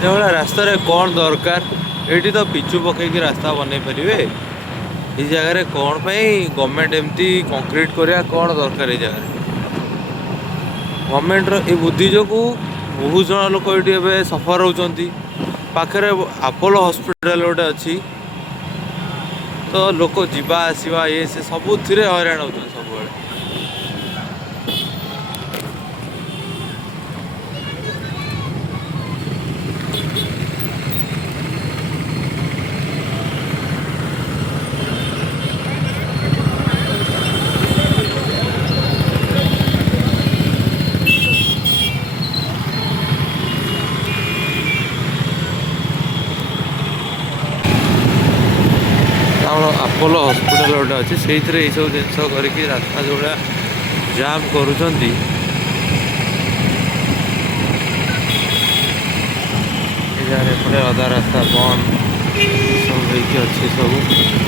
एभा रास्त कौन दरकार ये तो पिचु पकईकि रास्ता बनई पारे ये जगह कौन गवर्नमेंट एमती कंक्रीट करा कौन दरकार जगह गवर्नमेंट रो बुद्धि जो बहुत जन लोक ये सफर होती पाखे अपोलो हॉस्पिटल गोटे अच्छी तो लोक जीवा आसवा ये से सबुथ हईराण होती सब अपोलो हॉस्पिटल गोटे अच्छी से सब जिन करके रास्ता जो जाम करुँच अधा रास्ता बंद सब अच्छे सब